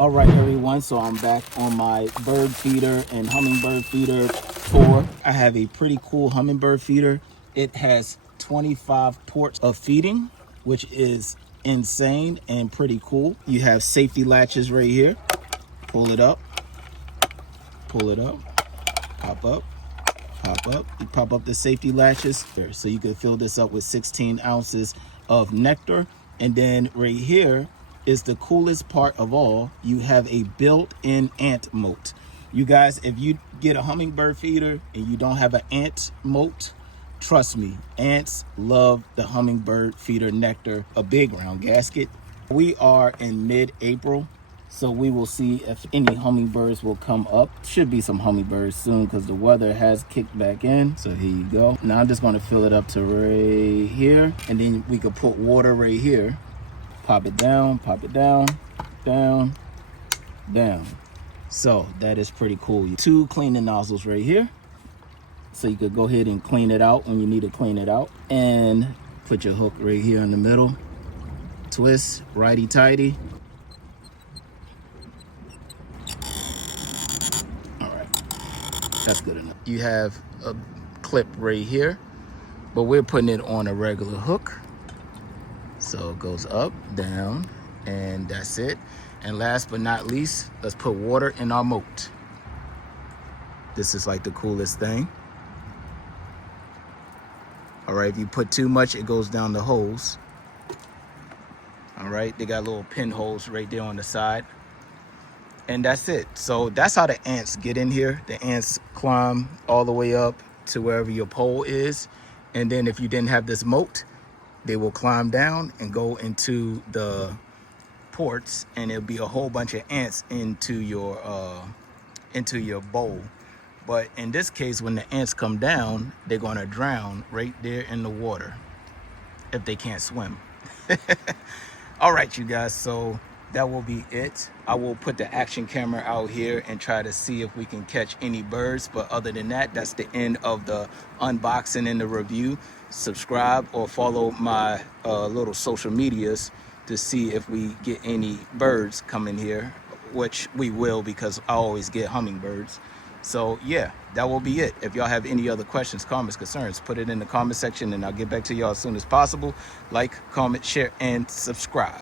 All right, everyone, so I'm back on my bird feeder and hummingbird feeder tour. I have a pretty cool hummingbird feeder. It has 25 ports of feeding, which is insane and pretty cool. You have safety latches right here. Pull it up, pop up, pop up. You pop up the safety latches here, so you can fill this up with 16 ounces of nectar. And then right here is the coolest part of all. You have a built-in ant moat. You guys, if you get a hummingbird feeder and you don't have an ant moat, trust me, ants love the hummingbird feeder nectar, a big round gasket. We are in mid-April, so we will see if any hummingbirds will come up. Should be some hummingbirds soon because the weather has kicked back in. So here you go. Now I'm just going to fill it up to right here, and then we could put water right here. Pop it down, down, down. So that is pretty cool. Two cleaning nozzles right here, so you could go ahead and clean it out when you need to clean it out. And put your hook right here in the middle. Twist, righty-tighty. All right, that's good enough. You have a clip right here, but we're putting it on a regular hook. So it goes up, down, and that's it. And last but not least, let's put water in our moat. This is like the coolest thing. All right, if you put too much, it goes down the hose. All right, they got little pinholes right there on the side. And that's it. So that's how the ants get in here. The ants climb all the way up to wherever your pole is. And then if you didn't have this moat, they will climb down and go into the ports, and it'll be a whole bunch of ants into your bowl. But in this case, when the ants come down, they're gonna drown right there in the water if they can't swim. All right, you guys, so that will be it. I will put the action camera out here and try to see if we can catch any birds. But other than that, that's the end of the unboxing and the review. Subscribe or follow my little social medias to see if we get any birds coming here, which we will because I always get hummingbirds. So yeah, that will be it. If y'all have any other questions, comments, concerns, put it in the comment section and I'll get back to y'all as soon as possible. Like, comment, share, and subscribe.